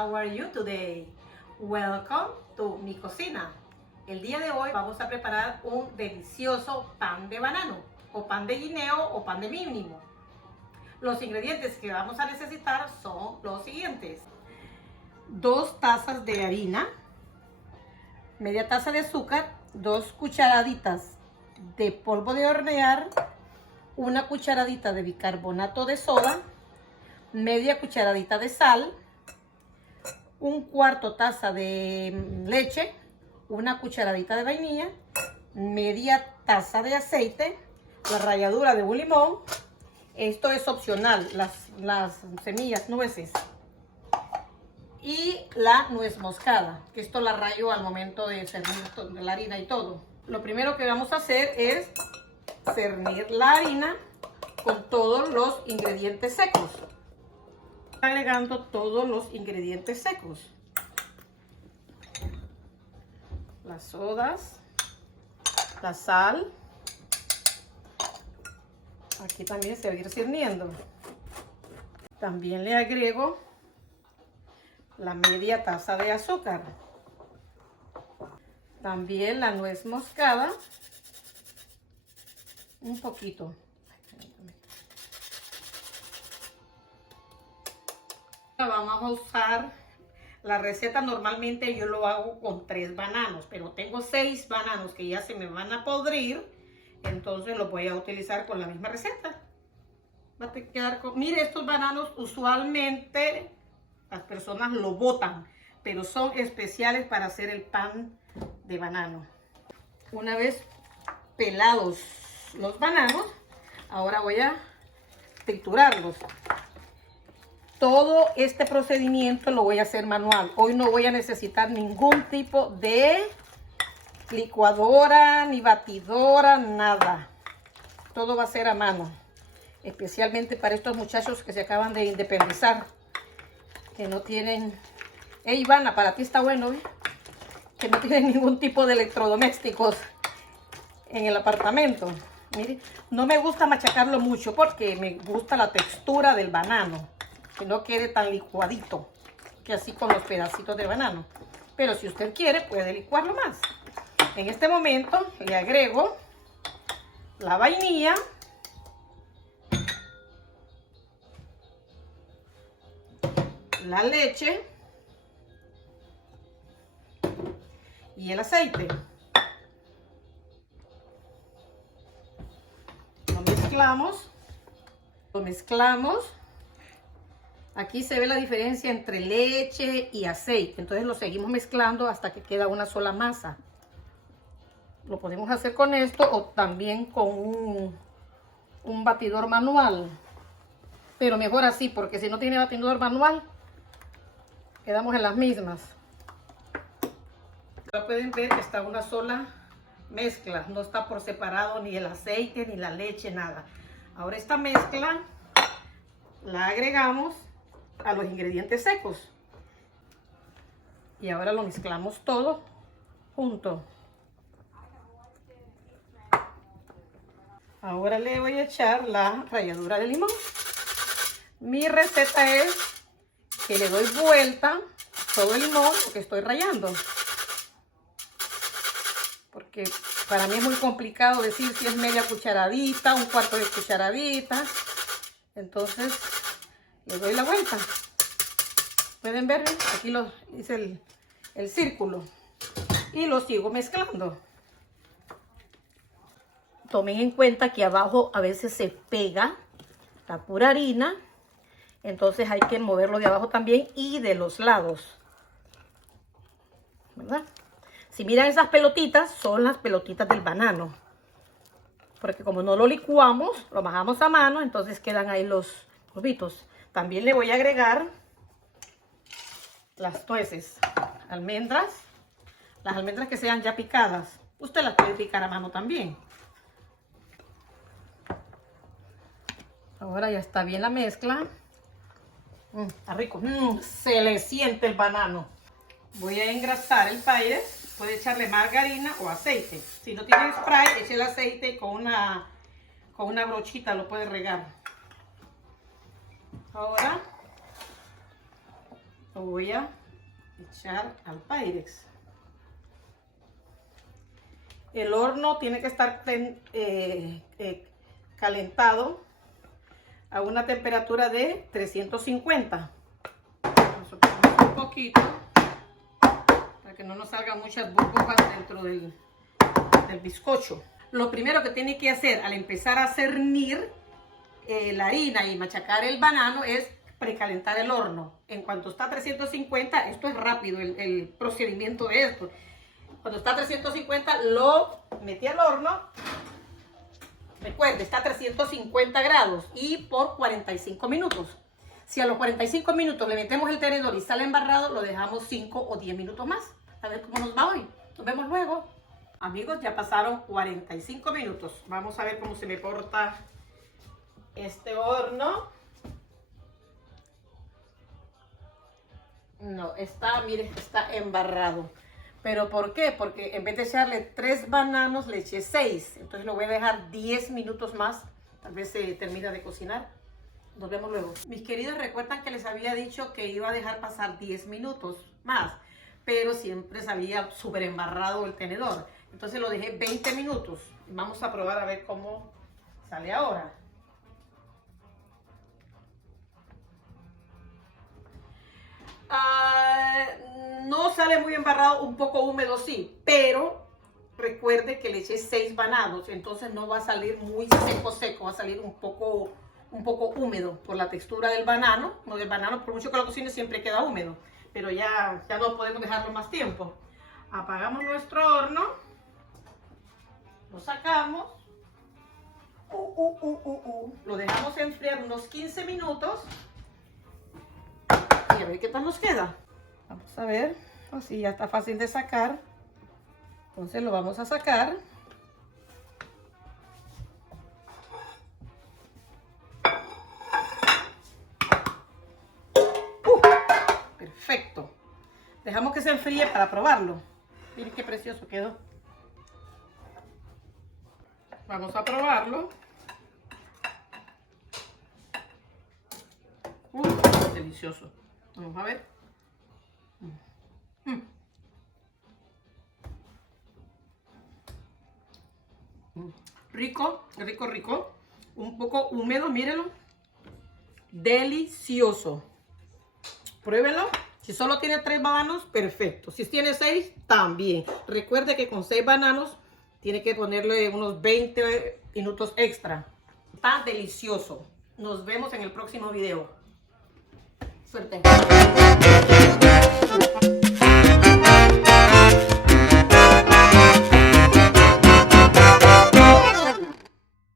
how are you today? Welcome to mi cocina. El día de hoy vamos a preparar un delicioso pan de banano, o pan de guineo, o pan de mínimo. Los ingredientes que vamos a necesitar son los siguientes: 2 tazas de harina, media taza de azúcar, 2 cucharaditas de polvo de hornear, 1 cucharadita de bicarbonato de soda, media cucharadita de sal, 1/4 taza de leche, 1 cucharadita de vainilla, media taza de aceite, la ralladura de un limón. Esto es opcional, las semillas, nueces, y la nuez moscada, que esto la rayo al momento de cernir la harina y todo. Lo primero que vamos a hacer es cernir la harina con todos los ingredientes secos. Agregando todos los ingredientes secos: las sodas, la sal. Aquí también se va a ir cerniendo. También le agrego la media taza de azúcar. También la nuez moscada, un poquito. Vamos a usar la receta. Normalmente yo lo hago con 3 bananos, pero tengo 6 bananos que ya se me van a podrir, entonces los voy a utilizar con la misma receta. Va a quedar con... Mire, estos bananos usualmente las personas lo botan, pero son especiales para hacer el pan de banano. Una vez pelados los bananos, ahora voy a triturarlos. Todo este procedimiento lo voy a hacer manual. Hoy no voy a necesitar ningún tipo de licuadora ni batidora, nada. Todo va a ser a mano. Especialmente para estos muchachos que se acaban de independizar, que no tienen... Hey, Ivana, para ti está bueno, ¿eh? Que no tienen ningún tipo de electrodomésticos en el apartamento. Mire, no me gusta machacarlo mucho porque me gusta la textura del banano, que no quede tan licuadito que así con los pedacitos de banano. Pero si usted quiere, puede licuarlo más. En este momento le agrego la vainilla, la leche y el aceite. Lo mezclamos. Aquí se ve la diferencia entre leche y aceite, entonces lo seguimos mezclando hasta que queda una sola masa. Lo podemos hacer con esto o también con un batidor manual, pero mejor así, porque si no tiene batidor manual quedamos en las mismas. Ahora pueden ver que está una sola mezcla, no está por separado ni el aceite ni la leche, nada. Ahora esta mezcla la agregamos a los ingredientes secos y ahora lo mezclamos todo junto. Ahora le voy a echar la ralladura de limón. Mi receta es que le doy vuelta todo el limón que estoy rallando, porque para mí es muy complicado decir si es media cucharadita, 1/4 de cucharadita. Entonces le doy la vuelta. Pueden ver, aquí lo hice el círculo y lo sigo mezclando. Tomen en cuenta que abajo a veces se pega la pura harina, entonces hay que moverlo de abajo también y de los lados, ¿verdad? Si miran esas pelotitas, son las pelotitas del banano, porque como no lo licuamos, lo bajamos a mano, entonces quedan ahí los polvitos. También le voy a agregar las nueces, almendras, las almendras que sean ya picadas. Usted las puede picar a mano también. Ahora ya está bien la mezcla. Está rico. Se le siente el banano. Voy a engrasar el país. Puede echarle margarina o aceite. Si no tiene spray, eche el aceite con una brochita, lo puede regar. Ahora lo voy a echar al Pyrex. El horno tiene que estar calentado a una temperatura de 350. Vamos a poner un poquito para que no nos salgan muchas burbujas dentro del bizcocho. Lo primero que tiene que hacer al empezar a cernir la harina y machacar el banano es precalentar el horno. En cuanto está a 350, esto es rápido el procedimiento de esto. Cuando está a 350 lo metí al horno. Recuerde, está a 350 grados y por 45 minutos. Si a los 45 minutos le metemos el tenedor y sale embarrado, lo dejamos 5 o 10 minutos más. A ver cómo nos va hoy. Nos vemos luego. Amigos, ya pasaron 45 minutos. Vamos a ver cómo se me porta este horno. No, mire, está embarrado. ¿Pero por qué? Porque en vez de echarle 3 bananos, le eché 6. Entonces lo voy a dejar 10 minutos más. Tal vez se termina de cocinar. Nos vemos luego. Mis queridos, recuerdan que les había dicho que iba a dejar pasar 10 minutos más. Pero siempre se había súper embarrado el tenedor. Entonces lo dejé 20 minutos. Vamos a probar a ver cómo sale ahora. No sale muy embarrado, un poco húmedo sí, pero recuerde que le eché 6 bananos, entonces no va a salir muy seco, va a salir un poco húmedo por la textura del banano. No, del banano, por mucho que lo cocine, siempre queda húmedo, pero ya no podemos dejarlo más tiempo. Apagamos nuestro horno, lo sacamos, lo dejamos enfriar unos 15 minutos. Y a ver qué tal nos queda. Vamos a ver, así ya está fácil de sacar. Entonces lo vamos a sacar. Perfecto. Dejamos que se enfríe para probarlo. Miren qué precioso quedó. Vamos a probarlo. Delicioso. Vamos a ver. Rico, rico, rico. Un poco húmedo, mírenlo. Delicioso. Pruébenlo. Si solo tiene 3 bananos, perfecto. Si tiene 6, también. Recuerde que con 6 bananos tiene que ponerle unos 20 minutos extra. Está delicioso. Nos vemos en el próximo video. Suerte.